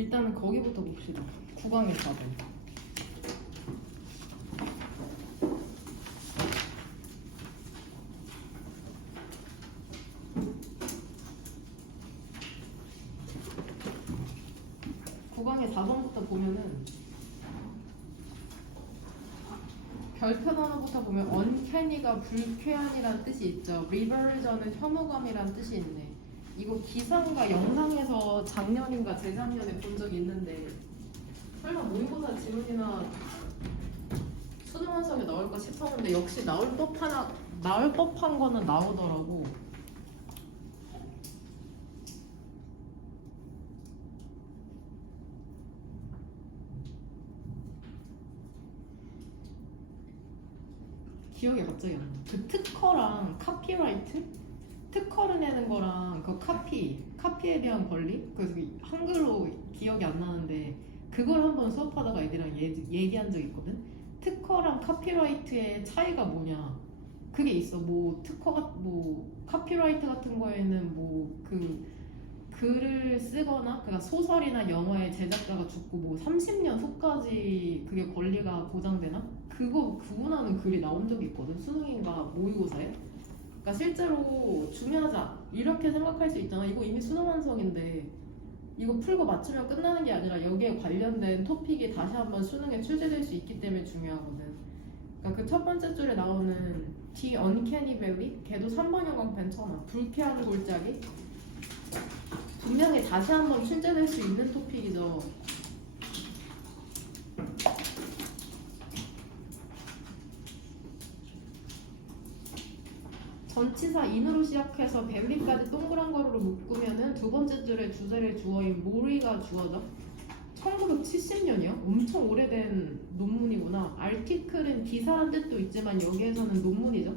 일단은 거기부터 봅시다. 9강의 4번. 구강의 4번부터 보면은 별표 단어부터 보면 uncanny가 불쾌한이란 뜻이 있죠. reversion은 혐오감이란 뜻이 있네. 이거 기사인가 영상에서 작년인가 재작년에 본 적이 있는데 설마 모의고사 지문이나 수능 완성에 나올까 싶었는데 역시 나올 법한 거는 나오더라고. 기억이 갑자기 안 나. 그 특허랑 카피라이트? 특허를 내는 거랑 그 카피에 대한 권리? 그래서 한글로 기억이 안 나는데 그걸 한번 수업하다가 애들이랑 얘기한 적이 있거든? 특허랑 카피라이트의 차이가 뭐냐? 그게 있어. 뭐 카피라이트 같은 거에는 글을 쓰거나 그러니까 소설이나 영화의 제작자가 죽고 뭐 30년 후까지 그게 권리가 보장되나? 그거 구분하는 글이 나온 적이 있거든. 수능인가 모의고사에. 그러니까 실제로 중요하자 이렇게 생각할 수 있잖아. 이거 이미 수능 완성인데 이거 풀고 맞추면 끝나는 게 아니라 여기에 관련된 토픽이 다시 한번 수능에 출제될 수 있기 때문에 중요하거든. 그러니까 그 첫 번째 줄에 나오는 The Uncanny Valley 걔도 3번 영광 괜찮아. 불쾌한 골짜기 분명히 다시 한번 출제될 수 있는 토픽이죠. 전치사 in으로 시작해서 벨리까지 동그란 가로로 묶으면은 두 번째 줄에 주제를 주어인 모리가 주어져. 1970년이요? 엄청 오래된 논문이구나. article은 기사란 뜻도 있지만 여기에서는 논문이죠.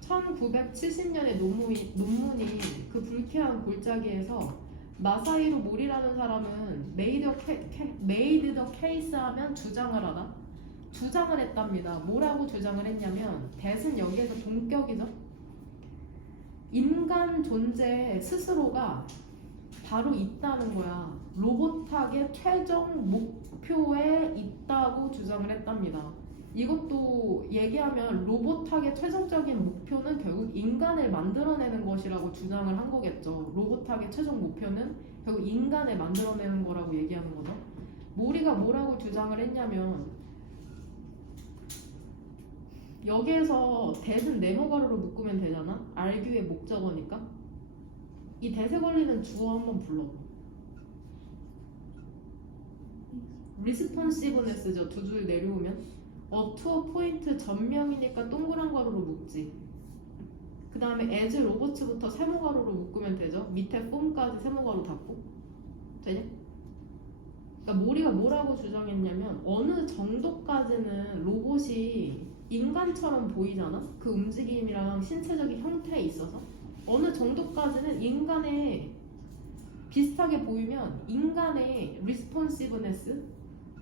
1970년의 논문이 그 불쾌한 골짜기에서 마사히로 모리라는 사람은 made the case 하면 주장을 하다. 주장을 했답니다. 뭐라고 주장을 했냐면 that은 여기에서 동격이죠. 인간 존재 스스로가 바로 있다는 거야. 로봇학의 최종 목표에 있다고 주장을 했답니다. 이것도 얘기하면 로봇학의 최종적인 목표는 결국 인간을 만들어내는 것이라고 주장을 한 거겠죠. 로봇학의 최종 목표는 결국 인간을 만들어내는 거라고 얘기하는 거죠. 모리가 뭐라고 주장을 했냐면 여기에서 that은 네모가로로 묶으면 되잖아. argue의 목적어니까. 이 that에 걸리는 주어 한번 불러봐. responsiveness죠. 두 줄 내려오면 to a point 전명이니까 동그란 가로로 묶지. 그 다음에 as robots부터 세모가로로 묶으면 되죠. 밑에 form까지 세모가로 닫고 되냐? 그러니까 모리가 뭐라고 주장했냐면 어느 정도까지는 로봇이 인간처럼 보이잖아? 그 움직임이랑 신체적인 형태에 있어서 어느 정도까지는 인간의 비슷하게 보이면 인간의 responsiveness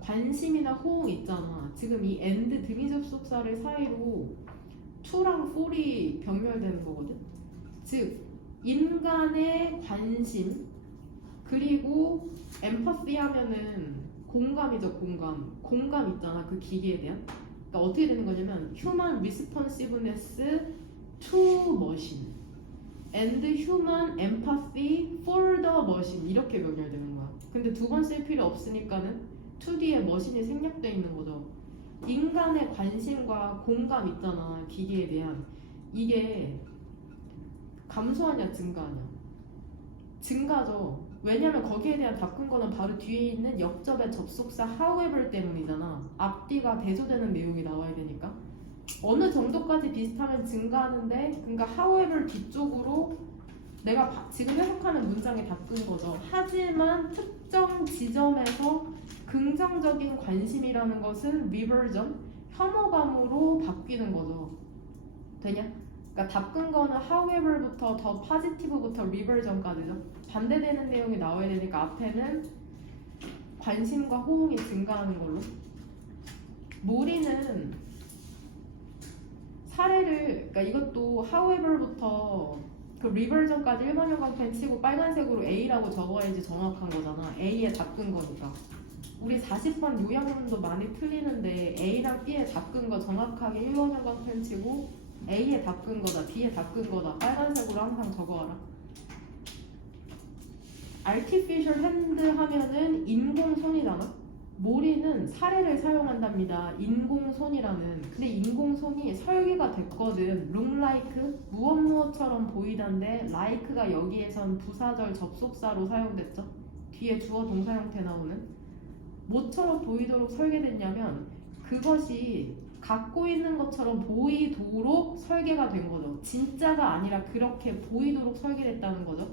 관심이나 호응 있잖아. 지금 이 and 등위 접속사를 사이로 to랑 for이 병렬되는 거거든. 즉 인간의 관심 그리고 empathy 하면은 공감이죠. 공감 있잖아. 그 기계에 대한. 그러니까 어떻게 되는 거냐면 human responsiveness to machine and human empathy for the machine 이렇게 연결되는 거야. 근데 두 번 쓸 필요 없으니까는 to 뒤에 머신이 생략되어 있는 거죠. 인간의 관심과 공감 있잖아. 기계에 대한. 이게 감소하냐 증가하냐? 증가죠. 왜냐면 거기에 대한 바꾼 거는 바로 뒤에 있는 역접의 접속사 however 때문이잖아. 앞뒤가 대조되는 내용이 나와야 되니까. 어느 정도까지 비슷하면 증가하는데 그러니까 however 뒤쪽으로 내가 지금 해석하는 문장에 바꾼 거죠. 하지만 특정 지점에서 긍정적인 관심이라는 것은 reversion, 혐오감으로 바뀌는 거죠. 되냐? 그러니까 바꾼 거는 however부터 더 positive부터 reversion까지죠. 반대되는 내용이 나와야 되니까 앞에는 관심과 호응이 증가하는 걸로. 모리는 사례를 그러니까 이것도 however부터 그 리버전까지 1번 형광펜 치고 빨간색으로 A라고 적어야지 정확한 거잖아. A에 닦은 거니까. 우리 40번 요약문도 많이 틀리는데 A랑 B에 닦은 거 정확하게 1번 형광펜 치고 A에 닦은 거다, B에 닦은 거다 빨간색으로 항상 적어와라. artificial hand 하면은 인공손이잖아. 모리는 사례를 사용한답니다. 인공손이라는. 근데 인공손이 설계가 됐거든. look like 무엇무엇처럼 보이던데 like가 여기에선 부사절 접속사로 사용됐죠. 뒤에 주어 동사 형태 나오는. 뭐처럼 보이도록 설계됐냐면 그것이 갖고 있는 것처럼 보이도록 설계가 된 거죠. 진짜가 아니라 그렇게 보이도록 설계됐다는 거죠.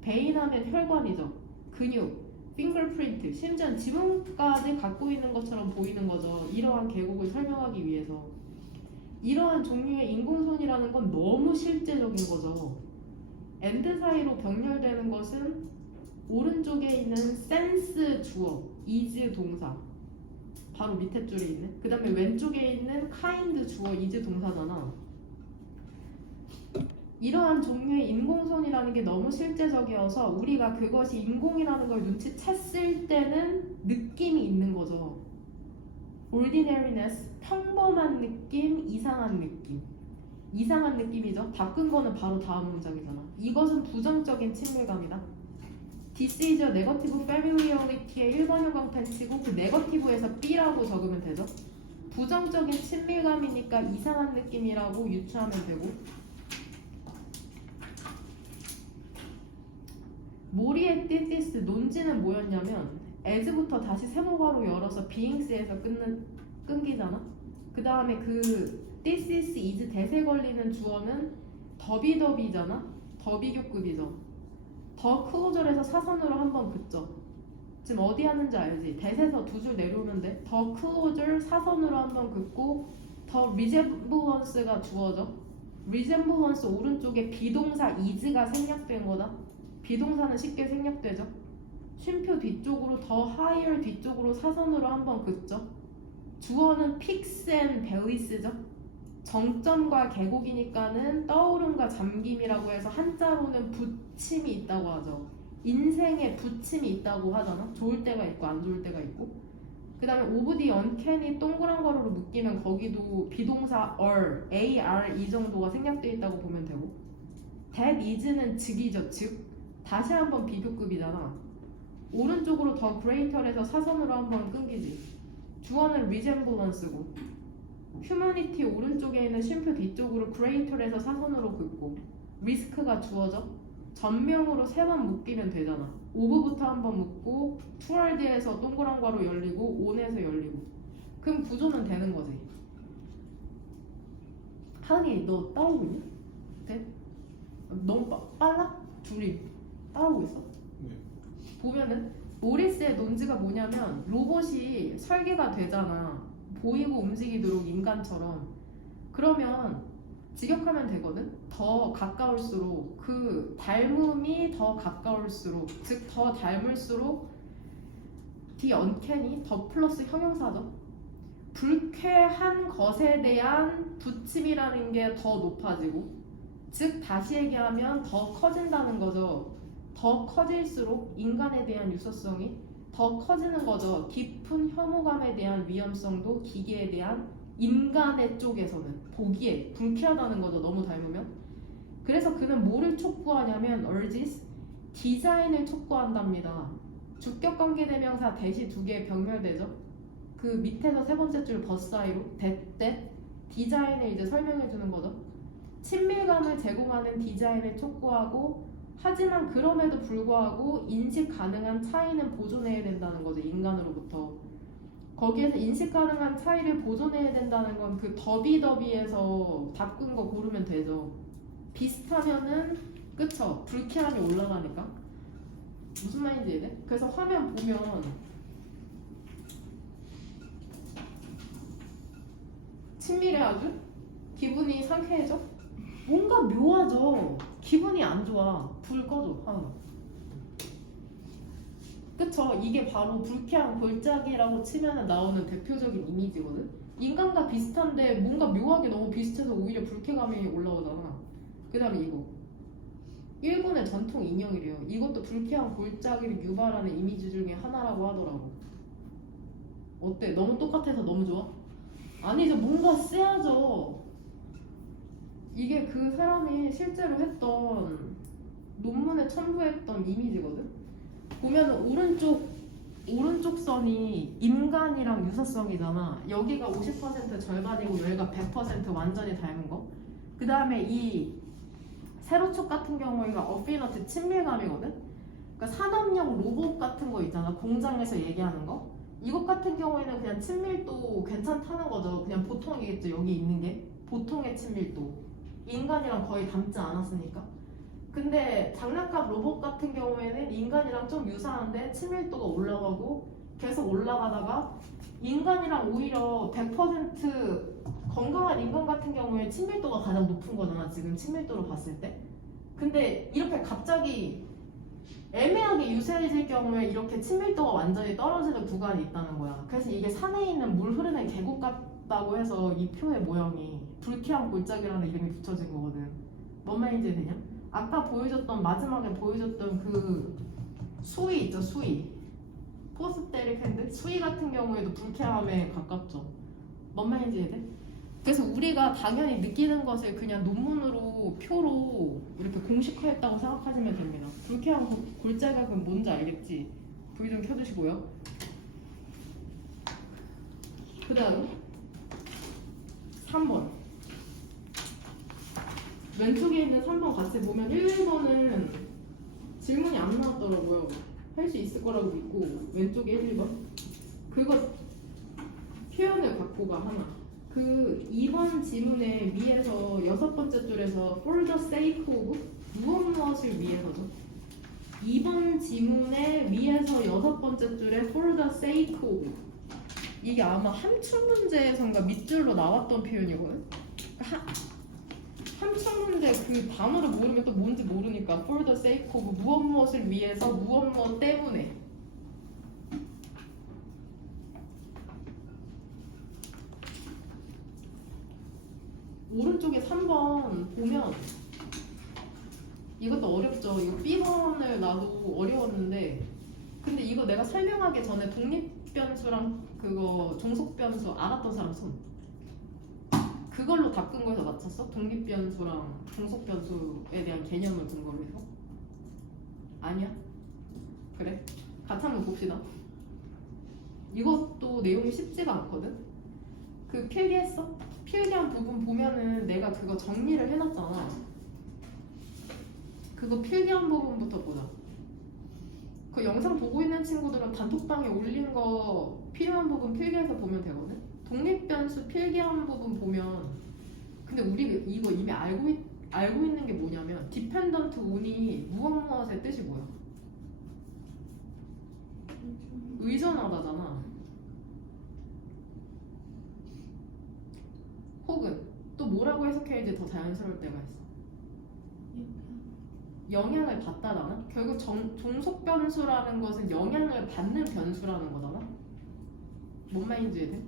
베인하면 혈관이죠. 근육, 핑거프린트, 심지어 지문까지 갖고 있는 것처럼 보이는 거죠. 이러한 계곡을 설명하기 위해서. 이러한 종류의 인공손이라는 건 너무 실제적인 거죠. and 사이로 병렬되는 것은 오른쪽에 있는 sense 주어, is 동사. 바로 밑에 줄에 있네. 그 다음에 왼쪽에 있는 kind 주어, is 동사잖아. 이러한 종류의 인공손이라는 게 너무 실제적이어서 우리가 그것이 인공이라는 걸 눈치챘을 때는 느낌이 있는 거죠. ordinariness, 평범한 느낌, 이상한 느낌. 이상한 느낌이죠. 닦은 거는 바로 다음 문장이잖아. 이것은 부정적인 친밀감이다. This is a negative familiarity의 1번 형광펜 치고 그 negative에서 B라고 적으면 되죠. 부정적인 친밀감이니까 이상한 느낌이라고 유추하면 되고, 모리의 thesis 논지는 뭐였냐면 as부터 다시 세모가로 열어서 beings에서 끊기잖아. 그 다음에 그 thesis is 대세 걸리는 주어는 더비더비잖아. 더비교급이죠. 더 클로저에서 사선으로 한번 긋죠. 지금 어디 하는지 알지? 대세서 두 줄 내려오면 돼. 더 클로저 사선으로 한번 긋고 더 resemblance가 주어져. resemblance 오른쪽에 비동사 is가 생략된 거다. 비동사는 쉽게 생략되죠. 쉼표 뒤쪽으로 더 higher 뒤쪽으로 사선으로 한번 긋죠. 주어는 peaks and valleys죠. 정점과 계곡이니까는 떠오름과 잠김이라고 해서 한자로는 부침이 있다고 하죠. 인생에 부침이 있다고 하잖아. 좋을 때가 있고 안 좋을 때가 있고. 그 다음에 over the uncanny 동그란 거로 묶이면 거기도 비동사 ar 이 정도가 생략되어 있다고 보면 되고, that is는 즉이죠. 즉 다시 한번 비교급이잖아. 오른쪽으로 더 greater에서 사선으로 한번 끊기지. 주어는 resemblance고, humanity 오른쪽에 있는 쉼표 뒤쪽으로 greater에서 사선으로 긋고, risk가 주어져. 전명으로 세 번 묶이면 되잖아. over부터 한번 묶고 toward에서 동그란 괄호 열리고 on에서 열리고. 그럼 구조는 되는 거지. 하은이 너 따오고 있니? 돼? 너무 빨라? 둘이 따라오고 있어? 네. 보면은 모리스의 논지가 뭐냐면 로봇이 설계가 되잖아. 보이고 움직이도록 인간처럼. 그러면 직역하면 되거든. 더 가까울수록 그 닮음이 더 가까울수록, 즉 더 닮을수록 the uncanny 더 플러스 형용사죠. 불쾌한 것에 대한 부침이라는 게 더 높아지고, 즉 다시 얘기하면 더 커진다는 거죠. 더 커질수록 인간에 대한 유서성이 더 커지는 거죠. 깊은 혐오감에 대한 위험성도 기계에 대한 인간의 쪽에서는 보기에 불쾌하다는 거죠. 너무 닮으면. 그래서 그는 뭐를 촉구하냐면 urges, 디자인을 촉구한답니다. 주격관계대명사 대시 두 개 병렬되죠. 그 밑에서 세 번째 줄 버 사이로 that 디자인을 이제 설명해 주는 거죠. 친밀감을 제공하는 디자인을 촉구하고, 하지만 그럼에도 불구하고 인식 가능한 차이는 보존해야 된다는 거죠. 인간으로부터. 거기에서 인식 가능한 차이를 보존해야 된다는 건 그 더비더비에서 바꾼 거 고르면 되죠. 비슷하면은 그쵸? 불쾌함이 올라가니까. 무슨 말인지 이해돼? 그래서 화면 보면 친밀해 아주? 기분이 상쾌해져? 뭔가 묘하죠? 기분이 안 좋아. 불 꺼줘. 하나. 그쵸? 이게 바로 불쾌한 골짜기라고 치면 나오는 대표적인 이미지거든? 인간과 비슷한데 뭔가 묘하게 너무 비슷해서 오히려 불쾌감이 올라오잖아. 그 다음에 이거. 일본의 전통 인형이래요. 이것도 불쾌한 골짜기를 유발하는 이미지 중에 하나라고 하더라고. 어때? 너무 똑같아서 너무 좋아? 아니죠. 뭔가 써야죠. 이게 그 사람이 실제로 했던 논문에 첨부했던 이미지거든. 보면 오른쪽 선이 인간이랑 유사성이잖아. 여기가 50% 절반이고 여기가 100% 완전히 닮은 거. 그 다음에 이 세로축 같은 경우에가 어피너트 친밀감이거든. 그러니까 산업용 로봇 같은 거 있잖아. 공장에서 얘기하는 거. 이것 같은 경우에는 그냥 친밀도 괜찮다는 거죠. 그냥 보통이겠죠. 여기 있는 게 보통의 친밀도. 인간이랑 거의 닮지 않았으니까. 근데 장난감 로봇 같은 경우에는 인간이랑 좀 유사한데 친밀도가 올라가고 계속 올라가다가 인간이랑 오히려 100% 건강한 인간 같은 경우에 친밀도가 가장 높은 거잖아. 지금 친밀도로 봤을 때. 근데 이렇게 갑자기 애매하게 유사해질 경우에 이렇게 친밀도가 완전히 떨어지는 구간이 있다는 거야. 그래서 이게 산에 있는 물 흐르는 계곡 같다고 해서 이 표의 모형이 불쾌한 골짜기라는 이름이 붙여진 거거든. 뭔 말인지 되냐? 아까 마지막에 보여줬던 그 수위 있죠, 수위. 포스테릭 핸드? 수위 같은 경우에도 불쾌함에 가깝죠. 뭔 말인지 이해돼? 그래서 우리가 당연히 느끼는 것을 그냥 논문으로, 표로 이렇게 공식화했다고 생각하시면 됩니다. 불쾌한 골짜기가 뭔지 알겠지? 불 좀 켜주시고요. 그 다음 3번. 왼쪽에 있는 3번 같이 보면 1번은 질문이 안 나왔더라고요. 할 수 있을 거라고 믿고 왼쪽에 1, 2번 그거 표현을 갖고 가 하나. 그 2번 지문의 위에서 6번째 줄에서 for the sake of 무엇을 위해서죠? 2번 지문의 위에서 6번째 줄에 for the sake of 이게 아마 함축 문제에선가 밑줄로 나왔던 표현이거든. 함축 문제 그 단어를 모르면 또 뭔지 모르니까 for the sake of 무엇을 위해서 무엇 때문에. 오른쪽에 3번 보면 이것도 어렵죠. 이거 B번을 나도 어려웠는데 근데 이거 내가 설명하기 전에 독립변수랑 그거 종속변수 알았던 사람 손. 그걸로 바꾼 거에서 맞췄어? 독립변수랑 종속변수에 대한 개념을 근거로 해서? 아니야? 그래? 같이 한번 봅시다. 이것도 내용이 쉽지가 않거든? 그 필기했어? 필기한 부분 보면은 내가 그거 정리를 해놨잖아. 그거 필기한 부분부터 보자. 그 영상 보고 있는 친구들은 단톡방에 올린 거 필요한 부분 필기해서 보면 되거든? 독립변수 필기한 부분 보면 근데 우리 이거 이미 알고 있는 게 뭐냐면 dependent on이 무엇의 뜻이 뭐야? 의존하다잖아. 혹은 또 뭐라고 해석해야지 더 자연스러울 때가 있어. 영향을 받다라는? 결국 종속변수라는 것은 영향을 받는 변수라는 거잖아. 뭔 말인지 이해돼?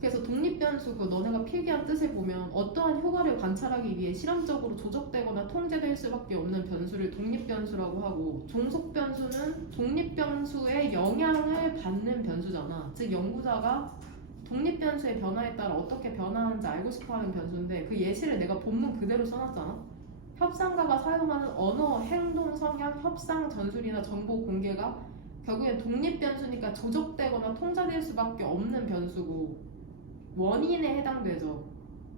그래서 독립변수 그 너네가 필기한 뜻을 보면 어떠한 효과를 관찰하기 위해 실험적으로 조작되거나 통제될 수밖에 없는 변수를 독립변수라고 하고 종속변수는 독립변수의 영향을 받는 변수잖아. 즉 연구자가 독립변수의 변화에 따라 어떻게 변화하는지 알고 싶어하는 변수인데 그 예시를 내가 본문 그대로 써놨잖아. 협상가가 사용하는 언어, 행동, 성향, 협상, 전술이나 정보 공개가 결국엔 독립변수니까 조작되거나 통제될 수밖에 없는 변수고 원인에 해당되죠.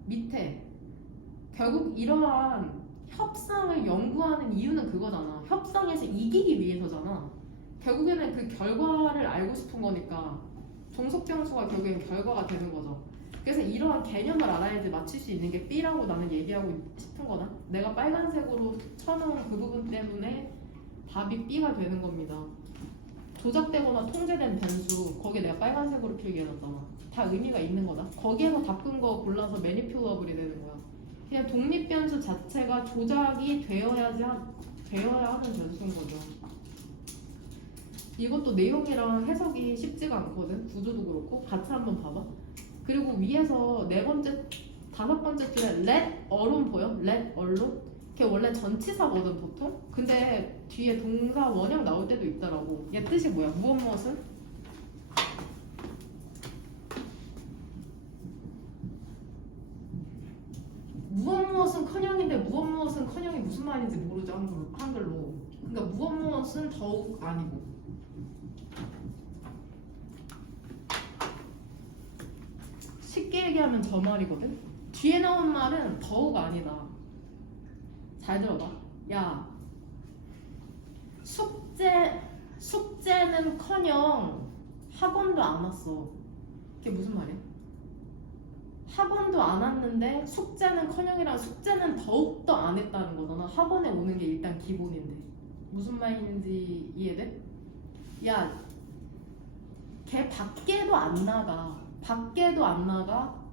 밑에 결국 이러한 협상을 연구하는 이유는 그거잖아. 협상에서 이기기 위해서잖아. 결국에는 그 결과를 알고 싶은 거니까 종속변수가 결국엔 결과가 되는 거죠. 그래서 이러한 개념을 알아야지 맞출 수 있는 게 B라고 나는 얘기하고 싶은 거다. 내가 빨간색으로 쳐놓은 그 부분 때문에 답이 B가 되는 겁니다. 조작되거나 통제된 변수 거기에 내가 빨간색으로 필기해놨잖아. 다 의미가 있는 거다. 거기에서 바꾼 거 골라서 매니퓰러블이 되는 거야. 그냥 독립변수 자체가 조작이 되어야 하는 변수인 거죠. 이것도 내용이랑 해석이 쉽지가 않거든. 구조도 그렇고 같이 한번 봐봐. 그리고 위에서 5번째 줄에 let alone 보여? let alone? 걔 원래 전치사거든 보통. 근데 뒤에 동사 원형 나올 때도 있더라고. 얘 뜻이 뭐야? 무엇 무엇은? 무엇 무엇은 커녕인데 무엇 무엇은 커녕이 무슨 말인지 모르죠 한글로. 그러니까 무엇 무엇은 더욱 아니고. 쉽게 얘기하면 저 말이거든. 뒤에 나온 말은 더욱 아니다. 잘 들어봐. 야, 숙제는커녕 학원도 안 왔어. 그게 무슨 말이야? 학원도 안 왔는데 숙제는커녕이랑 숙제는 더욱더 안 했다는 거잖아. 학원에 오는 게 일단 기본인데. 무슨 말인지 이해돼? 야, 걔 밖에도 안 나가.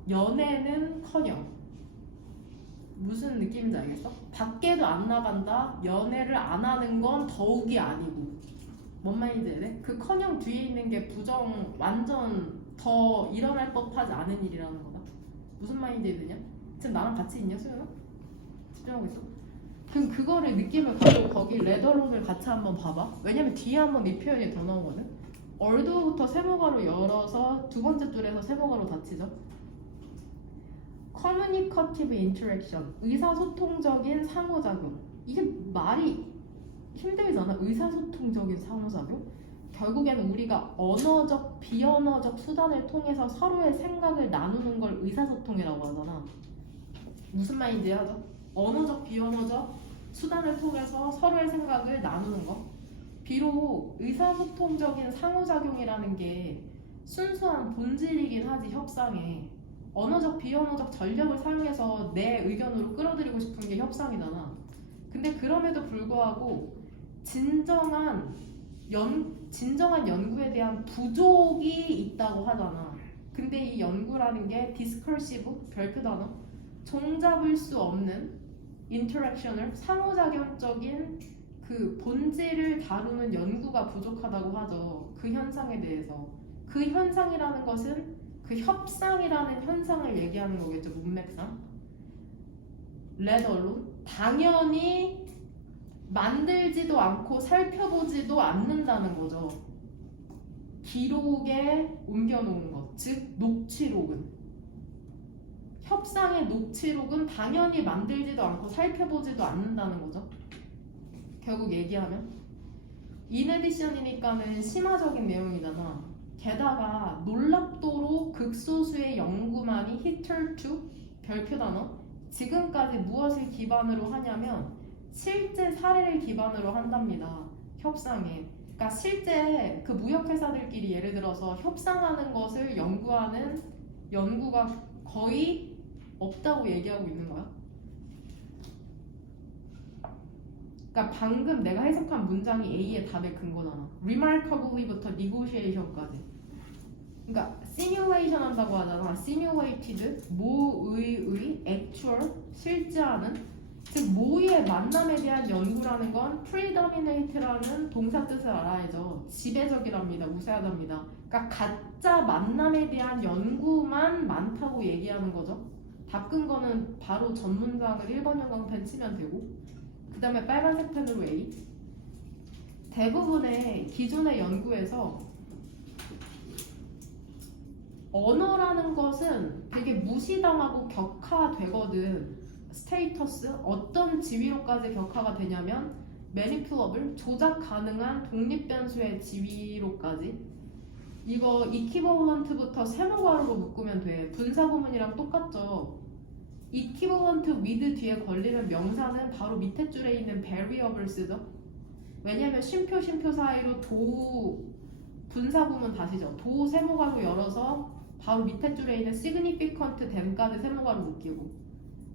연애는커녕. 무슨 느낌인지 알겠어? 밖에도 안 나간다. 연애를 안 하는 건 더욱이 아니고. 뭔 말인지 알래? 그 커녕 뒤에 있는 게 부정 완전 더 일어날 법하지 않은 일이라는 거다. 무슨 말인지 되냐? 지금 나랑 같이 있냐 수연아? 집중하고 있어? 그럼 그거를 느낌을 가지고 거기 레더론을 같이 한번 봐봐. 왜냐면 뒤에 한번 이 표현이 더 나오거든. 얼도부터 세모가로 열어서 두 번째 줄에서 세모가로 닫히죠. 커뮤니커티브 인터랙션, 의사소통적인 상호작용. 이게 말이 힘들잖아. 의사소통적인 상호작용. 결국에는 우리가 언어적, 비언어적 수단을 통해서 서로의 생각을 나누는 걸 의사소통이라고 하잖아. 무슨 말인지 하죠? 언어적, 비언어적 수단을 통해서 서로의 생각을 나누는 거. 비록 의사소통적인 상호작용이라는 게 순수한 본질이긴 하지 협상에. 언어적, 비언어적 전력을 사용해서 내 의견으로 끌어들이고 싶은 게 협상이잖아. 근데 그럼에도 불구하고 진정한 연구에 대한 부족이 있다고 하잖아. 근데 이 연구라는 게 디스커시브, 별표 단어, 종잡을 수 없는 인터랙션을 상호작용적인 그 본질을 다루는 연구가 부족하다고 하죠. 그 현상에 대해서. 그 현상이라는 것은 그 협상이라는 현상을 얘기하는 거겠죠. 문맥상. 레더론 당연히 만들지도 않고 살펴보지도 않는다는 거죠. 기록에 옮겨놓은 것, 즉 녹취록은. 협상의 녹취록은 당연히 만들지도 않고 살펴보지도 않는다는 거죠. 결국 얘기하면 인에디션이니까는 심화적인 내용이잖아. 게다가 놀랍도록 극소수의 연구만이 hitherto, 별표 단어, 지금까지 무엇을 기반으로 하냐면 실제 사례를 기반으로 한답니다. 협상에. 그러니까 실제 그 무역회사들끼리 예를 들어서 협상하는 것을 연구하는 연구가 거의 없다고 얘기하고 있는 거야. 그러니까 방금 내가 해석한 문장이 A의 답의 근거잖아. remarkably부터 negotiation까지. 그러니까 simulation 한다고 하잖아. simulated, 모의의, actual, 실제하는. 즉 모의의 만남에 대한 연구라는 건 predominate라는 동사 뜻을 알아야죠. 지배적이랍니다. 우세하답니다. 그러니까 가짜 만남에 대한 연구만 많다고 얘기하는 거죠. 바꾼 거는 바로 전 문장을 1번 형광펜 치면 되고, 그 다음에 빨간색 펜으로 A. 대부분의 기존의 연구에서 언어라는 것은 되게 무시당하고 격화되거든. 스테이터스, 어떤 지위로까지 격화가 되냐면 매니플러블, 조작 가능한 독립변수의 지위로까지. 이거 이퀴버런트부터 세모가로로 묶으면 돼. 분사구문이랑 똑같죠. 이퀴버런트 with 뒤에 걸리는 명사는 바로 밑에 줄에 있는 variable을 쓰죠. 왜냐면 쉼표 사이로 도 분사구문 다시죠. 도 세모가로 열어서 바로 밑에 줄에 있는 significant then까지 세모가로 묶이고,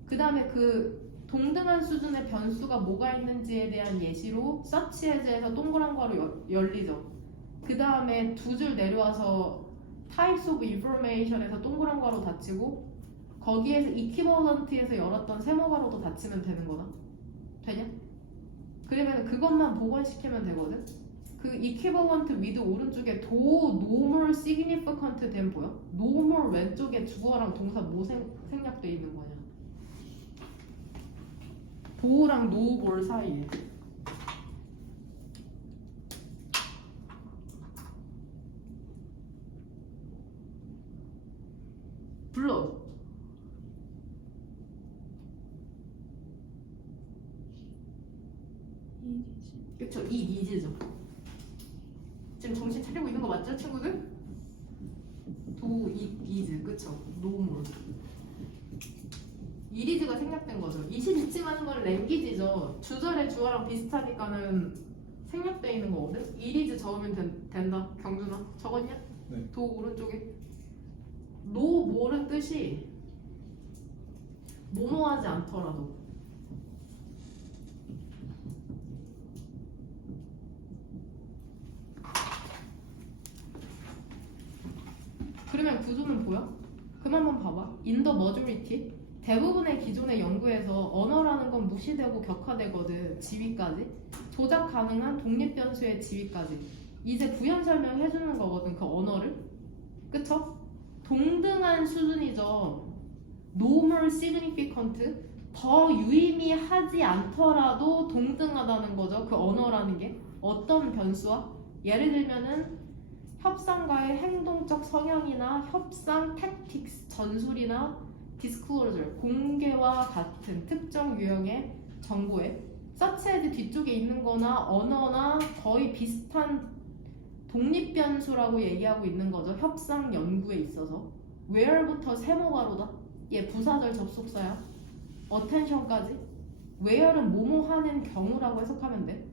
그 다음에 그 동등한 수준의 변수가 뭐가 있는지에 대한 예시로 such as에서 동그란 괄호 열리죠. 그 다음에 두 줄 내려와서 types of information에서 동그란 괄호 닫히고, 거기에서 equivalent에서 열었던 세모 괄호도 닫히면 되는 거다. 되냐? 그러면 그것만 복원시키면 되거든. 그 equivalent with 오른쪽에 도 normal significant then 보여? normal 왼쪽에 주어랑 동사 뭐 생략돼 있는 거냐? 도우랑 노볼 사이에. 불러. 그쵸, 이 니즈죠. 지금 정신 차리고 있는 거 맞죠, 친구들? 도, 이, 니즈, 그쵸? 노몰. 이 니즈가 생략된 거죠. 22층 하는 건 랭귀지죠. 주절에 주어랑 비슷하니까는 생략되어 있는 거거든? 이 니즈 적으면 된다. 경준아, 적었냐? 네. 도 오른쪽에. 노몰은 뜻이 뭐뭐하지 않더라도. 그러면 구조는 보여? 그만 한번 봐봐. In the majority 대부분의 기존의 연구에서 언어라는 건 무시되고 격화되거든. 지위까지 조작 가능한 독립 변수의 지위까지 이제 부연 설명해주는 거거든. 그 언어를. 그쵸? 동등한 수준이죠. No more significant 더 유의미하지 않더라도 동등하다는 거죠. 그 언어라는 게 어떤 변수와 예를 들면은 협상가의 행동적 성향이나 협상 택틱스 전술이나 disclosure 공개와 같은 특정 유형의 정보에 such as 뒤쪽에 있는 거나 언어나 거의 비슷한 독립 변수라고 얘기하고 있는 거죠. 협상 연구에 있어서 where부터 세모가로다. 얘 부사절 접속사야. attention까지 where는 뭐뭐 하는 경우라고 해석하면 돼.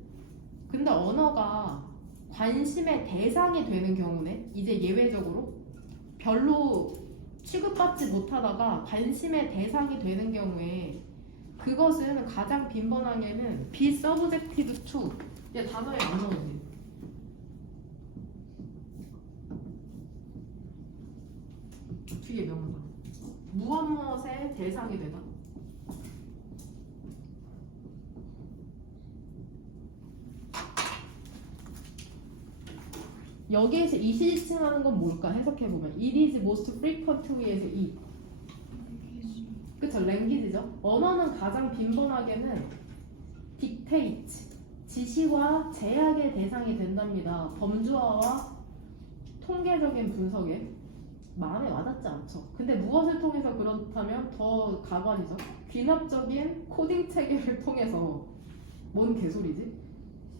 근데 언어가 관심의 대상이 되는 경우네. 이제 예외적으로 별로 취급받지 못하다가 관심의 대상이 되는 경우에 그것은 가장 빈번하게는 be subjected to 얘 단어에 안 나오지. 뒤에 명사 무엇무엇의 대상이 되다. 여기에서 22층 하는 건 뭘까? 해석해보면 It is most frequently에서 이 그쵸? 랭귀지죠? 언어는 가장 빈번하게는 dictate 지시와 제약의 대상이 된답니다. 범주화와 통계적인 분석에 마음에 와닿지 않죠. 근데 무엇을 통해서 그렇다면 더 가관이죠. 귀납적인 코딩 체계를 통해서 뭔 개소리지?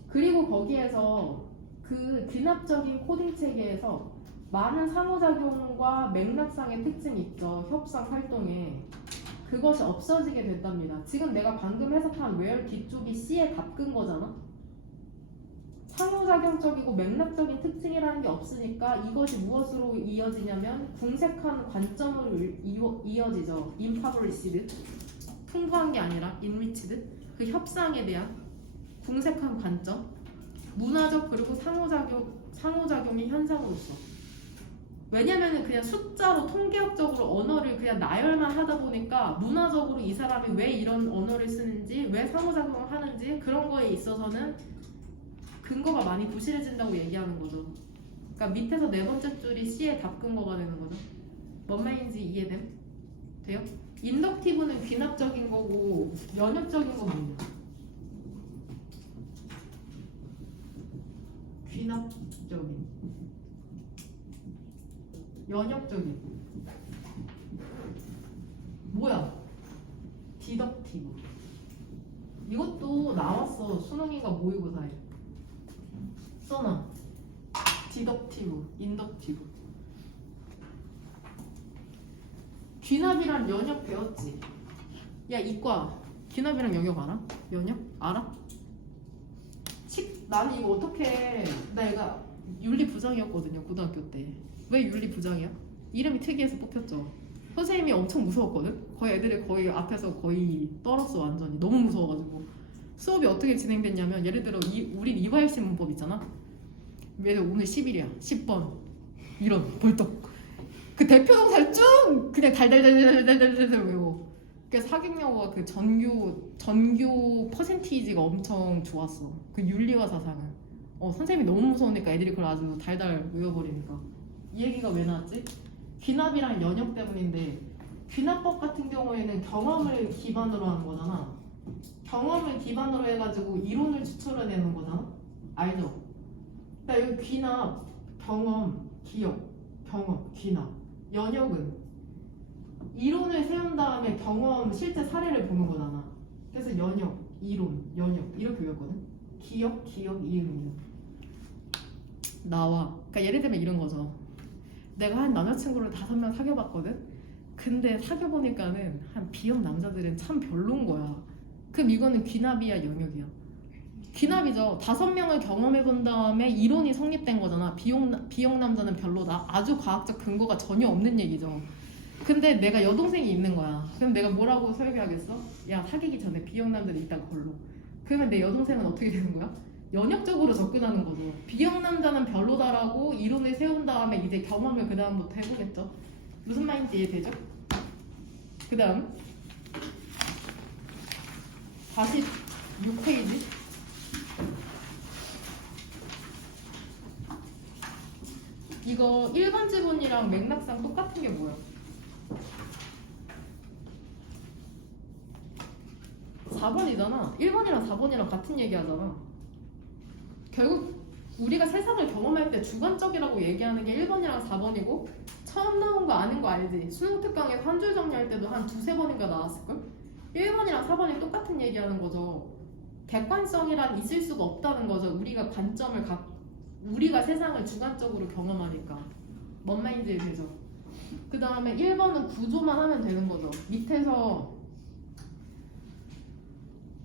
그리고 거기에서 그 귀납적인 코딩 체계에서 많은 상호작용과 맥락상의 특징이 있죠. 협상 활동에 그것이 없어지게 된답니다. 지금 내가 방금 해석한 where 뒤쪽이 C에 답근 거잖아. 상호작용적이고 맥락적인 특징이라는 게 없으니까 이것이 무엇으로 이어지냐면 궁색한 관점으로 이어지죠. impoverished 풍부한 게 아니라 enriched 그 협상에 대한 궁색한 관점 문화적 그리고 상호작용의 현상으로서 왜냐면은 그냥 숫자로 통계학적으로 언어를 그냥 나열만 하다 보니까 문화적으로 이 사람이 왜 이런 언어를 쓰는지 왜 상호작용을 하는지 그런 거에 있어서는 근거가 많이 부실해진다고 얘기하는 거죠. 그러니까 밑에서 네 번째 줄이 C의 답근거가 되는 거죠. 뭔 말인지 이해됨? 돼요? 인덕티브는 귀납적인 거고 연역적인 거 뭐예요? 귀납적인 연역적인 뭐야? 디덕티브 이것도 나왔어. 수능인가 모의고사에 써놔. 디덕티브, 인덕티브 귀납이란 연역 배웠지? 야 이과 귀납이랑 연역 알아? 연역? 알아? 나는 이거 어떻게 내가 윤리 부장이었거든요 고등학교 때. 왜 윤리 부장이야? 이름이 특이해서 뽑혔죠. 선생님이 엄청 무서웠거든. 거의 애들이 거의 앞에서 거의 떨었어. 완전히 너무 무서워가지고 수업이 어떻게 진행됐냐면 예를 들어 우린 이화일식 문법 있잖아. 예를 들어 오늘 10일이야 10번 이런 벌떡 그 대표 동사를 쭉 그냥 달달달달달달달 외워. 그래서 사객여고가 그 전교 퍼센티지가 엄청 좋았어. 그 윤리와 사상을. 선생님이 너무 무서우니까 애들이 그걸 아주 달달 외워버리니까. 이 얘기가 왜 나왔지? 귀납이랑 연역 때문인데 귀납법 같은 경우에는 경험을 기반으로 하는 거잖아. 경험을 기반으로 해가지고 이론을 추출해내는 거잖아. 알죠? 그러니까 여기 귀납, 경험, 기억, 경험, 귀납, 연역은 이론을 세운 다음에 경험, 실제 사례를 보는 거잖아. 그래서 연역, 이론, 연역 이렇게 외웠거든. 기억, 이론, 이론. 나와. 그러니까 예를 들면 이런 거죠. 내가 한 남자친구를 5명 사귀어봤거든. 근데 사귀어보니까는 한 B형 남자들은 참 별론 거야. 그럼 이거는 귀납이야, 연역이야? 귀납이죠. 5명을 경험해본 다음에 이론이 성립된 거잖아. B형 남자는 별로다. 아주 과학적 근거가 전혀 없는 얘기죠. 근데 내가 여동생이 있는 거야. 그럼 내가 뭐라고 설계하겠어? 야, 사귀기 전에 B형 남자는 일단 걸로. 그러면 내 여동생은 어떻게 되는 거야? 연역적으로 접근하는 거죠. B형 남자는 별로다라고 이론을 세운 다음에 이제 경험을 그 다음부터 해보겠죠. 무슨 말인지 이해되죠? 그 다음 46페이지. 이거 1번 지문이랑 맥락상 똑같은 게 뭐야? 4번이잖아. 1번이랑 4번이랑 같은 얘기 하잖아. 결국 우리가 세상을 경험할 때 주관적이라고 얘기하는 게 1번이랑 4번이고 처음 나온 거 아는 거 알지? 수능 특강에서 한 줄 정리할 때도 한 2-3번인가 나왔을걸? 1번이랑 4번이 똑같은 얘기하는 거죠. 객관성이란 있을 수가 없다는 거죠. 우리가 세상을 주관적으로 경험하니까. 뭔 말인지 되죠? 그 다음에 1번은 구조만 하면 되는 거죠. 밑에서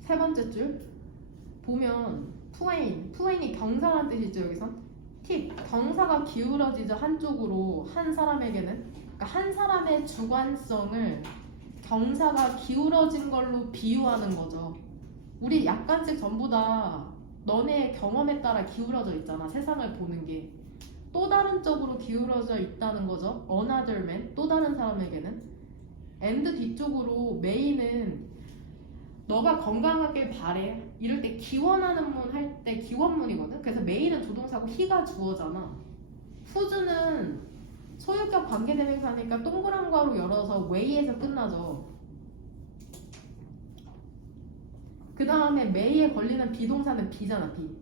세 번째 줄 보면 플레인이 경사란 뜻이죠. 여기서 팁, 경사가 기울어지죠. 한쪽으로 한 사람에게는. 그러니까 한 사람의 주관성을 경사가 기울어진 걸로 비유하는 거죠. 우리 약간씩 전부 다 너네의 경험에 따라 기울어져 있잖아. 세상을 보는 게. 또 다른 쪽으로 기울어져 있다는 거죠. Another man, 또 다른 사람에게는. and 뒤쪽으로 may는 너가 건강하길 바래. 이럴 때 기원하는 문 할 때 기원문이거든. 그래서 may는 조동사고 he가 주어잖아. whose는 소유격 관계대명사니까 동그란 괄호 열어서 way에서 끝나죠. 그 다음에 may에 걸리는 비동사는 be잖아. be.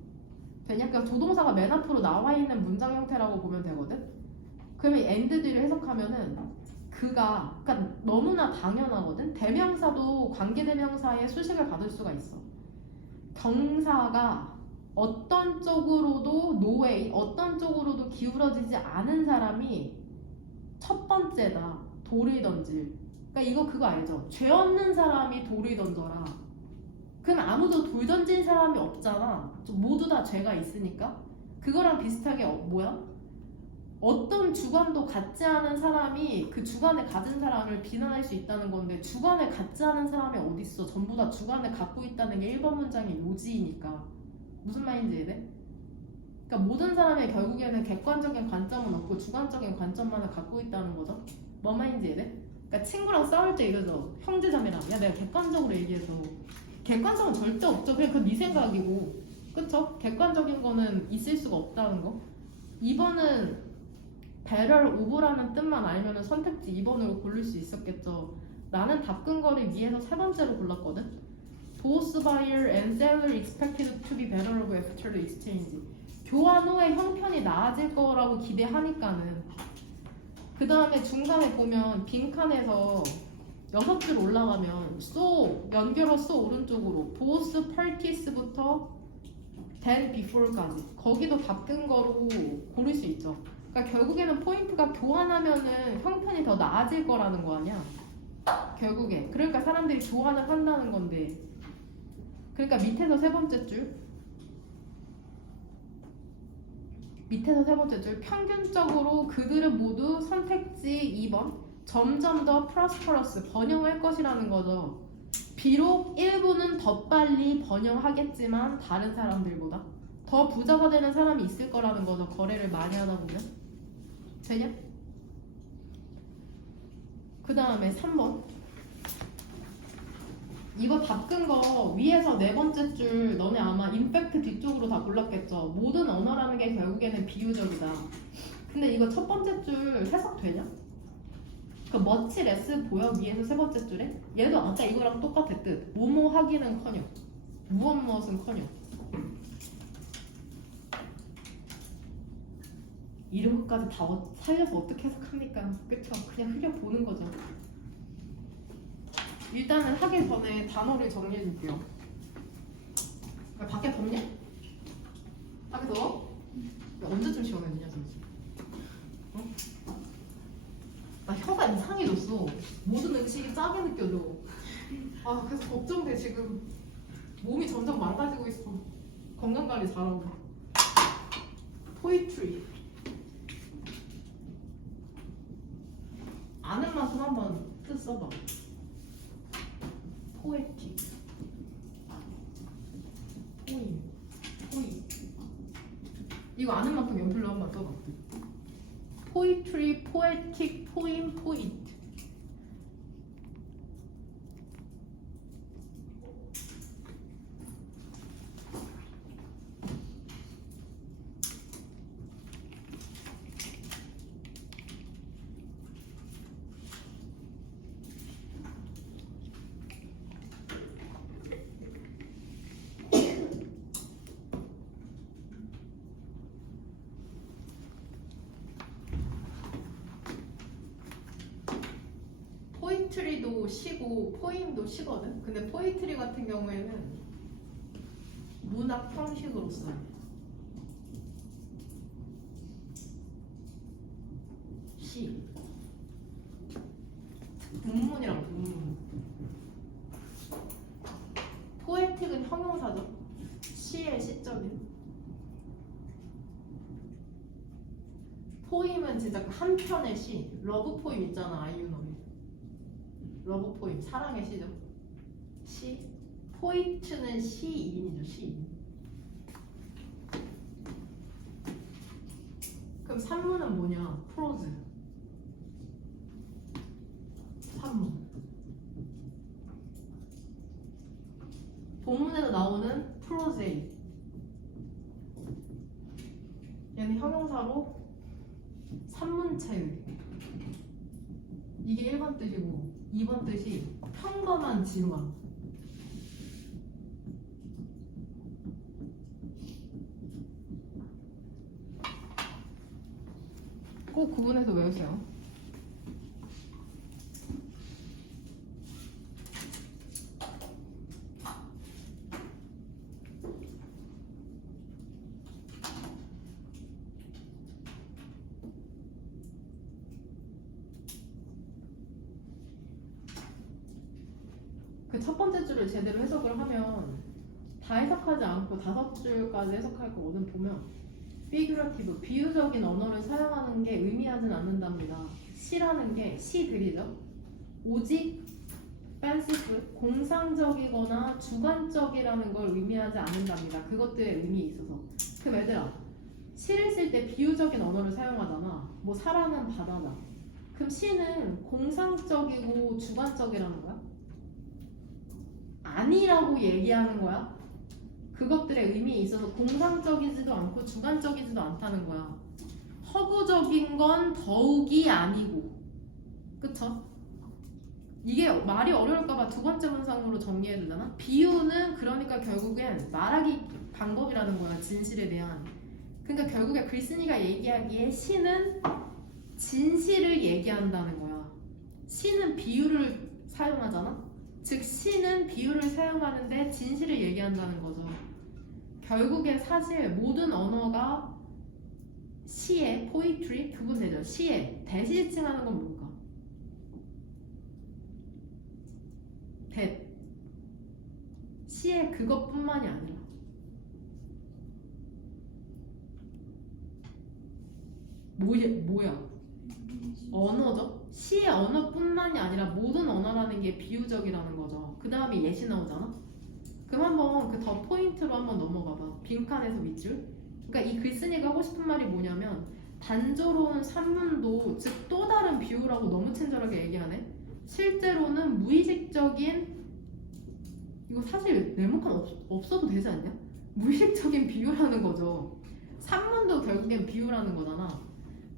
되냐? 그러니까 조동사가 맨 앞으로 나와 있는 문장 형태라고 보면 되거든. 그러면 and 뒤를 해석하면은 그러니까 너무나 당연하거든. 대명사도 관계대명사의 수식을 받을 수가 있어. 경사가 어떤 쪽으로도 no way, 어떤 쪽으로도 기울어지지 않은 사람이 첫 번째다. 돌을 던질. 그러니까 이거 그거 알죠? 죄 없는 사람이 돌을 던져라. 그럼 아무도 돌 던진 사람이 없잖아. 모두 다 죄가 있으니까. 그거랑 비슷하게 뭐야? 어떤 주관도 갖지 않은 사람이 그 주관을 가진 사람을 비난할 수 있다는 건데 주관을 갖지 않은 사람이 어딨어. 전부 다 주관을 갖고 있다는 게 1번 문장의 요지이니까. 무슨 말인지 이해돼? 그러니까 모든 사람이 결국에는 객관적인 관점은 없고 주관적인 관점만을 갖고 있다는 거죠. 뭔 말인지 이해돼? 그러니까 친구랑 싸울 때 이러죠. 형제자매랑. 야, 내가 객관적으로 얘기해서 객관성은 절대 없죠. 그냥 그건 네 생각이고. 그쵸? 객관적인 거는 있을 수가 없다는 거. 2번은 better over라는 뜻만 알면 선택지 2번으로 고를 수 있었겠죠. 나는 답근거를 위해서 세 번째로 골랐거든. Both buyer and seller expected to be better off after the exchange. 교환 후에 형편이 나아질 거라고 기대하니까는. 그 다음에 중간에 보면 빈칸에서 6줄 올라가면 so 연결어 so 오른쪽으로 both parties부터 then before까지 거기도 답근거로 고를 수 있죠. 그러니까 결국에는 포인트가 교환하면은 형편이 더 나아질 거라는 거 아니야? 결국에. 그러니까 사람들이 교환을 한다는 건데. 그러니까 밑에서 세 번째 줄. 평균적으로 그들은 모두 선택지 2번 점점 더 prosperous 번영할 것이라는 거죠. 비록 일부는 더 빨리 번영하겠지만 다른 사람들보다 더 부자가 되는 사람이 있을 거라는 거죠. 거래를 많이 하다 보면. 되냐? 그 다음에 3번. 이거 답근 거 위에서 네 번째 줄 너네 아마 임팩트 뒤쪽으로 다 골랐겠죠. 모든 언어라는 게 결국에는 비유적이다. 근데 이거 첫 번째 줄 해석되냐? 그 much less 보여 위에서 세 번째 줄에 얘도 아까 이거랑 똑같아 뜻. 뭐뭐 하기는커녕 무엇은커녕 이런 것까지 다 살려서 어떻게 해석합니까? 그쵸? 그냥 흘려보는 거죠. 일단은 하기 전에 단어를 정리해 줄게요. 밖에 덥냐? 밖에 더워? 언제쯤 시원해지냐 진짜? 어? 나 혀가 이상해졌어. 모든 음식이 짜게 느껴져. 아 그래서 걱정돼 지금. 몸이 점점 망가지고 있어. 건강관리 잘하고. 포이트리. 아는 만큼 한번 뜻 써봐. 포에틱. 포임. 이거 아는 만큼 연필로 한번 써봐. 포이트리, 포에틱, 포임, 포이트. 포이트리도 시고 포임도 시거든. 근데 포이트리 같은 경우에는 문학 형식으로 써요. 시. 문문이랑 문문. 포에틱은 형용사죠. 시의 시적인. 포임은 진짜 그 한 편의 시. 러브 포임 있잖아 아이유노의. 러브 포임 사랑의 시죠. 시. 포이트는 시인이죠. 시인. 그럼 산문은 뭐냐? 프로즈. 산문. 본문에서 나오는 프로제이. 얘는 형용사로 산문체의. 이게 1번 뜻이고 2번 뜻이 평범한 진화. 꼭 구분해서 외우세요. 그 첫 번째 줄을 제대로 해석을 하면 다 해석하지 않고 5줄까지 해석할 거거든. 보면 figurative, 비유적인 언어를 사용하는 게 의미하진 않는답니다. 시라는 게 시들이죠. 오직 fanciful, 공상적이거나 주관적이라는 걸 의미하지 않는답니다. 그것들의 의미에 있어서. 그럼 얘들아, 시를 쓸 때 비유적인 언어를 사용하잖아. 뭐 사랑은 바다다. 그럼 시는 공상적이고 주관적이라는 거야? 아니라고 얘기하는 거야. 그것들의 의미에 있어서 공상적이지도 않고 주관적이지도 않다는 거야. 허구적인 건 더욱이 아니고. 그쵸? 이게 말이 어려울까봐 두 번째 문장으로 정리해야 되잖아. 비유는 그러니까 결국엔 말하기 방법이라는 거야. 진실에 대한. 그러니까 결국에 글쓴이가 얘기하기에 시는 진실을 얘기한다는 거야. 시는 비유를 사용하잖아. 즉 시는 비유를 사용하는데 진실을 얘기한다는 거죠. 결국에 사실 모든 언어가 시의 포이트리 구분되죠. 시의 대시칭하는 건 뭘까? 대. 시의 그것뿐만이 아니라 뭐야? 언어죠. 시의 언어뿐만이 아니라 모든 언어라는 게 비유적이라는 거죠. 그 다음에 예시 나오잖아. 그럼 한번 그 더 포인트로 한번 넘어가봐. 빈칸에서 밑줄. 그러니까 이 글쓴이가 하고 싶은 말이 뭐냐면 단조로운 산문도 즉 또 다른 비유라고 너무 친절하게 얘기하네. 실제로는 무의식적인 이거 사실 네모칸 없어도 되지 않냐? 무의식적인 비유라는 거죠. 산문도 결국엔 비유라는 거잖아.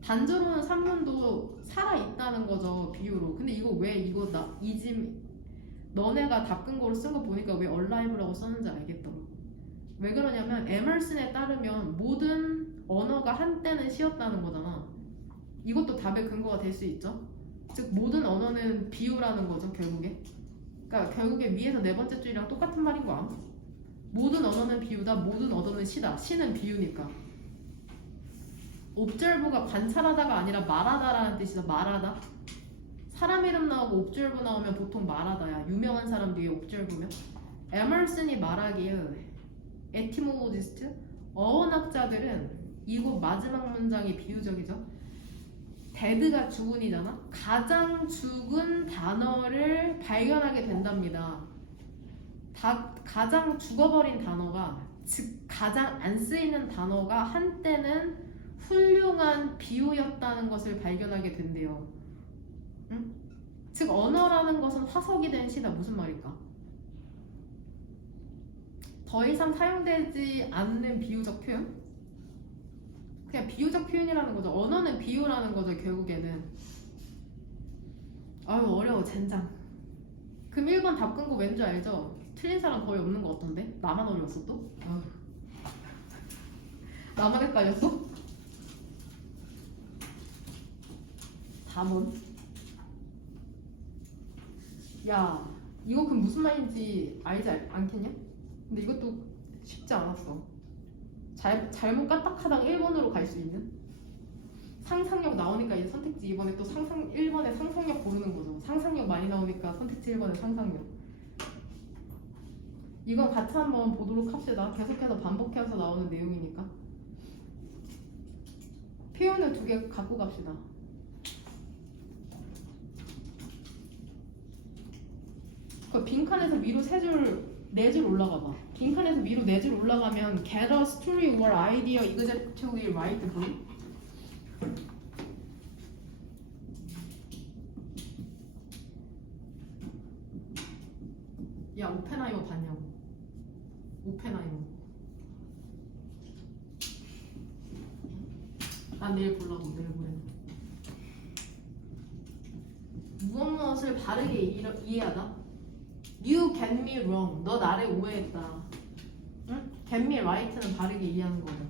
단조로운 산문도 살아있다는 거죠, 비유로. 근데 이거 왜 이거 너네가 답근 거로 쓴 거 보니까 왜 alive라고 썼는지 알겠더라고. 왜 그러냐면 에머슨에 따르면 모든 언어가 한때는 쉬었다는 거잖아. 이것도 답의 근거가 될 수 있죠. 즉 모든 언어는 비유라는 거죠, 결국에. 그러니까 결국에 위에서 네 번째 줄이랑 똑같은 말인 거 암? 모든 언어는 비유다, 모든 언어는 시다. 시는 비유니까. observe가 관찰하다가 아니라 말하다라는 뜻이다. 말하다. 사람 이름 나오고 observe 나오면 보통 말하다야. 유명한 사람 뒤에 observe면. 에머슨이 말하기에 에티몰로지스트, 어원학자들은 이곳 마지막 문장이 비유적이죠. 데드가 죽은이잖아. 가장 죽은 단어를 발견하게 된답니다. 가장 죽어버린 단어가, 즉 가장 안 쓰이는 단어가 한때는 훌륭한 비유였다는 것을 발견하게 된대요. 응? 즉 언어라는 것은 화석이 된 시다. 무슨 말일까? 더 이상 사용되지 않는 비유적 표현? 그냥 비유적 표현이라는 거죠. 언어는 비유라는 거죠, 결국에는. 아유 어려워 젠장. 그럼 1번 답근거 왠지 알죠? 틀린 사람 거의 없는 거 같던데? 나만 어려웠어 또? 아유. 나만 헷갈렸어? 4번. 야 이거 그럼 무슨 말인지 알지 않겠냐? 근데 이것도 쉽지 않았어. 잘못 까딱하다가 1번으로 갈 수 있는? 상상력 나오니까 이제 선택지 2번에 또 1번에 상상력 고르는 거죠. 상상력 많이 나오니까 선택지 1번에 상상력. 이건 같이 한번 보도록 합시다. 계속해서 반복해서 나오는 내용이니까. 표현을 2개 갖고 갑시다. 그 빈칸에서 위로 3줄, 4줄 올라가 봐. 빈칸에서 위로 4줄 올라가면 get a story or idea exactly right boy. 야 오펜하이머 봤냐고. 오펜하이머. 난 내일 보려고. 내일 보래. 무엇을 바르게 이해하다. You get me wrong. 너 나를 오해했다. 응? get me right는 바르게 이해하는 거죠.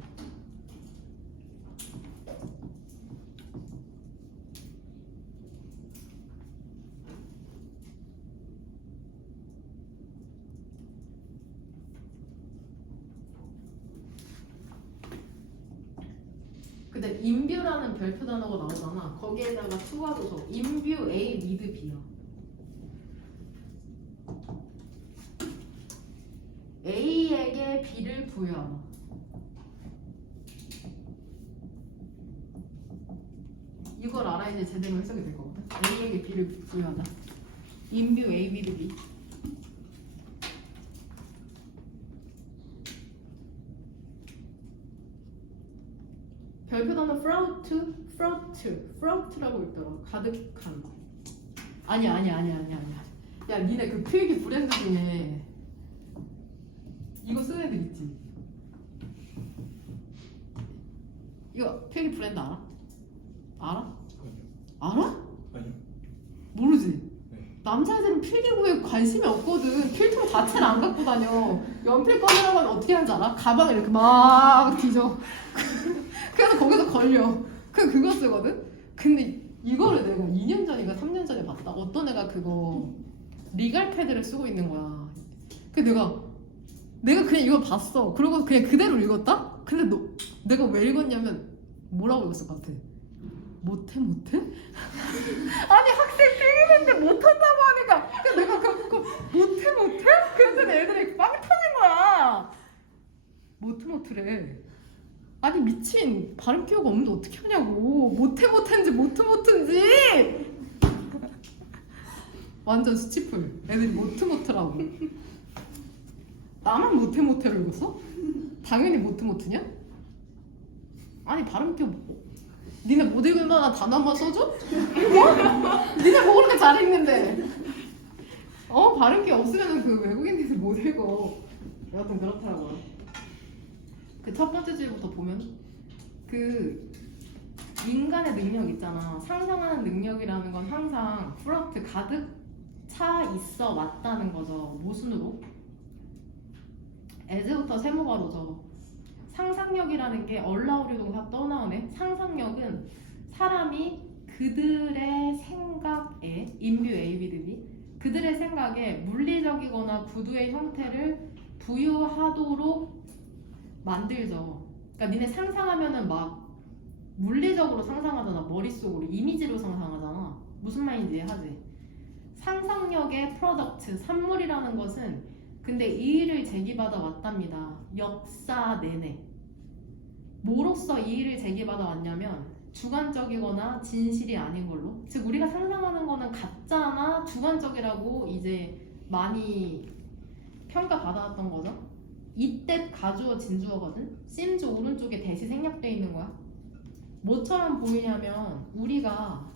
근데 inview라는 별표 단어가 나오잖아. 거기에다가 추가줘서 inview A with B야. A에게 B를 부여하다. 이걸 알아야 이제 제대로 해석이 될 거거든. A에게 B를 부여하다. inview A with B. 별표 단어 fraud라고 있더라. 가득한. 아니야. 야, 니네 그 필기 브랜드 중에 이거 쓰는 애들 있지? 이거 필기 브랜드 알아? 알아? 알아? 아니요. 모르지? 네. 남자애들은 필기구에 관심이 없거든. 필통 자체를 안 갖고 다녀. 연필 꺼내라고 하면 어떻게 하는지 알아? 가방을 이렇게 막 뒤져. 그래서 거기서 걸려. 그거 쓰거든? 근데 이거를 내가 2년 전인가 3년 전에 봤다. 어떤 애가 그거 리갈 패드를 쓰고 있는 거야. 근데 내가 그냥 이걸 봤어. 그리고 그냥 그대로 읽었다? 근데 내가 왜 읽었냐면 뭐라고 읽었을 것 같아? 못해? 아니 학생 필기인데 못한다고 하니까 그래서 내가 그거 못해? 그랬더니 애들이 빵 터진 거야. 못해래. 아니 미친, 발음 기호가 없는데 어떻게 하냐고. 못해인지 완전 스치풀. 애들이 못라고. 나만 못해를 읽었어? 당연히 못냐? 아니 발음 기호 니네 못 읽을 만한 단어 한번 써줘? 어? 니네 뭐 그렇게 잘 읽는데. 발음 기호 없으면 그 외국인들이 못 읽어. 여하튼 그렇더라고요. 그 첫 번째 줄부터 보면 그 인간의 능력 있잖아. 상상하는 능력이라는 건 항상 프로트 가득 차 있어 왔다는 거죠. 모순으로? as부터 세모가로죠. 상상력이라는 게 얼라우리 동사 또 나오네. 상상력은 사람이 그들의 생각에 인뷰 A with B 그들의 생각에 물리적이거나 구두의 형태를 부유하도록 만들죠. 그러니까 니네 상상하면은 막 물리적으로 상상하잖아. 머릿속으로 이미지로 상상하잖아. 무슨 말인지 이해하지? 상상력의 프로덕트, 산물이라는 것은 근데 이 일을 제기받아 왔답니다. 역사 내내. 뭐로써 이 일을 제기받아 왔냐면 주관적이거나 진실이 아닌 걸로. 즉 우리가 상상하는 거는 가짜나 주관적이라고 이제 많이 평가받아왔던 거죠. 이때 가주어 진주어거든. seems 오른쪽에 대시 생략돼 있는 거야. 뭐처럼 보이냐면 우리가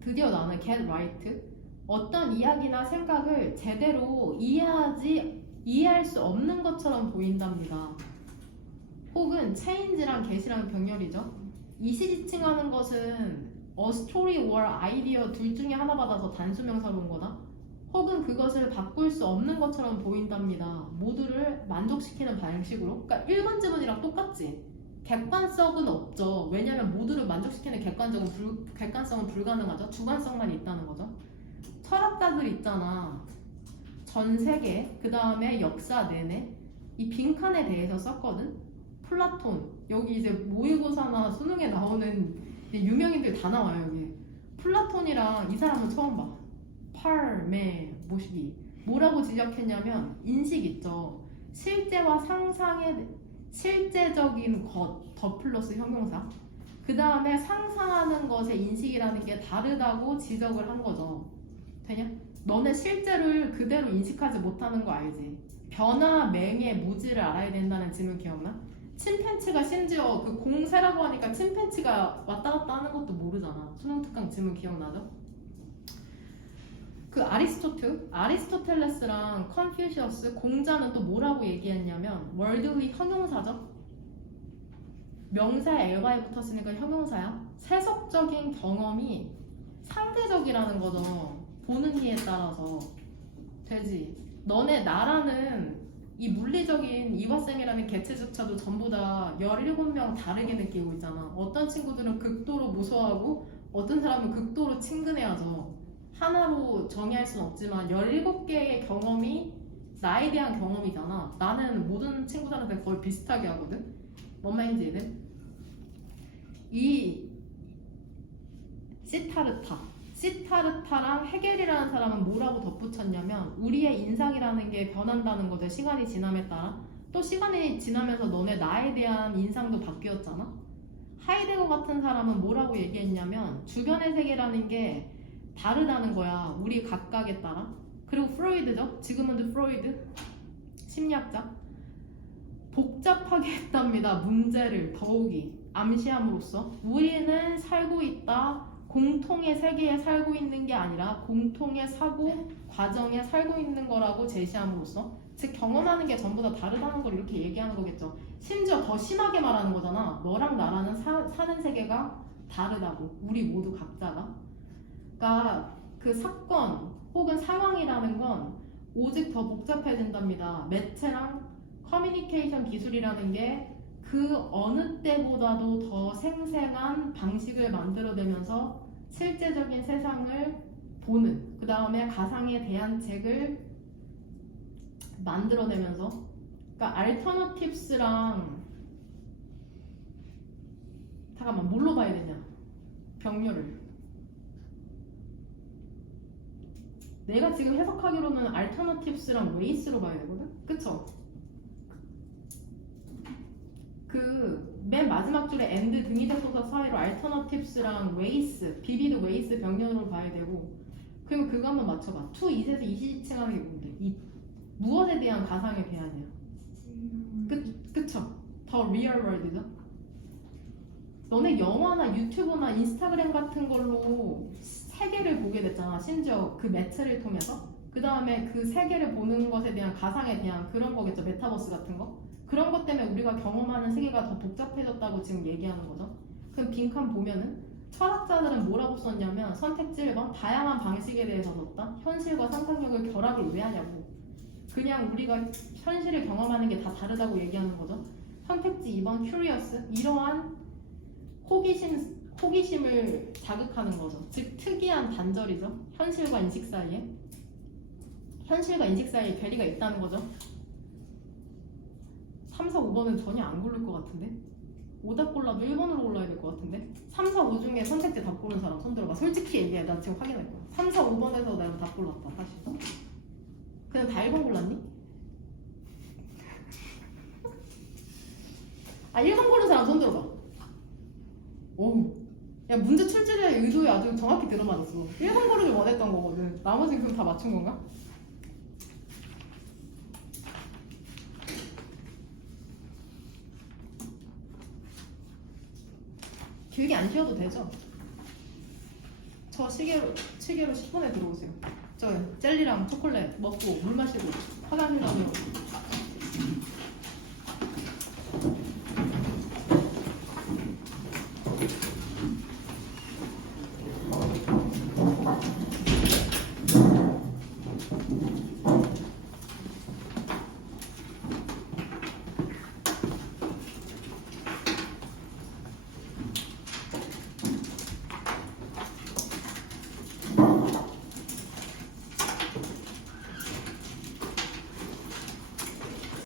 드디어 나는 get right 어떤 이야기나 생각을 제대로 이해할 수 없는 것처럼 보인답니다. 혹은 change랑 get이랑 병렬이죠. 이시지칭하는 것은 a story or idea 둘 중에 하나 받아서 단수명사로 온 거다. 혹은 그것을 바꿀 수 없는 것처럼 보인답니다. 모두를 만족시키는 방식으로. 그러니까 1번 지문이랑 똑같지. 객관성은 없죠. 왜냐하면 모두를 만족시키는 객관성은 불가능하죠. 주관성만 있다는 거죠. 철학자들 있잖아. 전 세계, 그 다음에 역사 내내 이 빈칸에 대해서 썼거든. 플라톤. 여기 이제 모의고사나 수능에 나오는 유명인들 다 나와요. 여기. 플라톤이랑 이 사람은 처음 봐. 모시기. 뭐라고 지적했냐면 인식 있죠. 실제와 상상의 실제적인 것, 더 플러스 형용사. 그 다음에 상상하는 것의 인식이라는 게 다르다고 지적을 한 거죠. 되냐? 너네 실제를 그대로 인식하지 못하는 거 알지? 변화, 맹의 무지를 알아야 된다는 질문 기억나? 침팬치가 심지어 그 공세라고 하니까 침팬치가 왔다 갔다 하는 것도 모르잖아. 수능 특강 질문 기억나죠? 그 아리스토텔레스랑 컨퓨시어스 공자는 또 뭐라고 얘기했냐면 월드의 형용사죠. 명사에 el과에 붙었으니까 형용사야. 세속적인 경험이 상대적이라는 거죠. 보는 이에 따라서 되지. 너네 나라는 이 물리적인 이화생이라는 개체조차도 전부 다 17명 다르게 느끼고 있잖아. 어떤 친구들은 극도로 무서워하고 어떤 사람은 극도로 친근해하죠. 하나로 정의할 수는 없지만 17개의 경험이 나에 대한 경험이잖아. 나는 모든 친구들한테 거의 비슷하게 하거든. 뭔 말인지 이해돼? 이 시타르타랑 헤겔이라는 사람은 뭐라고 덧붙였냐면 우리의 인상이라는 게 변한다는 거죠. 시간이 지남에 따라. 또 시간이 지나면서 너네 나에 대한 인상도 바뀌었잖아. 하이데거 같은 사람은 뭐라고 얘기했냐면 주변의 세계라는 게 다르다는 거야. 우리 각각에 따라. 그리고 프로이드죠. 지금은 프로이드 심리학자. 복잡하게 했답니다. 문제를 더욱이 암시함으로써 우리는 살고 있다. 공통의 세계에 살고 있는 게 아니라 공통의 사고 과정에 살고 있는 거라고 제시함으로써 즉 경험하는 게 전부 다 다르다는 걸 이렇게 얘기하는 거겠죠. 심지어 더 심하게 말하는 거잖아. 너랑 나라는 사는 세계가 다르다고. 우리 모두 각자가. 그러니까 그 사건 혹은 상황이라는 건 오직 더 복잡해진답니다. 매체랑 커뮤니케이션 기술이라는 게 그 어느 때보다도 더 생생한 방식을 만들어내면서 실제적인 세상을 보는 그 다음에 가상에 대한 책을 만들어내면서 그러니까 알터너티브스랑 잠깐만 뭘로 봐야 되냐 병렬을 내가 지금 해석하기로는 알터너티브스랑 웨이스로 봐야 되거든? 그쵸? 그 맨 마지막 줄에 and 등위대소사 사이로 alternatives,랑 ways, 비비드 ways 병렬으로 봐야 되고 그리고 그거 한번 맞춰봐. to it에서 이시지칭하는 게 뭔데? 이 무엇에 대한 가상의 대안이야? 그쵸? 더 real world죠? 너네 영화나 유튜브나 인스타그램 같은 걸로 세계를 보게 됐잖아. 심지어 그 매체를 통해서 그 다음에 그 세계를 보는 것에 대한 가상에 대한 그런 거겠죠. 메타버스 같은 거. 그런 것 때문에 우리가 경험하는 세계가 더 복잡해졌다고 지금 얘기하는 거죠. 그럼 빈칸 보면은 철학자들은 뭐라고 썼냐면 선택지 1번 다양한 방식에 대해서 썼다. 현실과 상상력을 결합을 왜 하냐고. 그냥 우리가 현실을 경험하는 게 다 다르다고 얘기하는 거죠. 선택지 2번 curious 이러한 호기심을 자극하는 거죠. 즉 특이한 단절이죠. 현실과 인식 사이에 괴리가 있다는 거죠. 3, 4, 5번은 전혀 안 고를 것 같은데? 오답 골라도 1번으로 골라야 될 것 같은데? 3, 4, 5 중에 선택지 답 고른 사람 손 들어봐. 솔직히 얘기해. 나 지금 확인할 거야. 3, 4, 5번에서 내가 답 골랐다. 사실. 그냥 다 1번 골랐니? 아 1번 고른 사람 손 들어봐. 오. 야 문제 출제자의 의도에 아주 정확히 들어맞았어. 1번 고르길 원했던 거거든. 나머지는 그럼 다 맞춘 건가? 길게 안 쉬어도 되죠? 저 시계로 10분에 들어오세요. 저 젤리랑 초콜릿 먹고 물 마시고 화장실 가면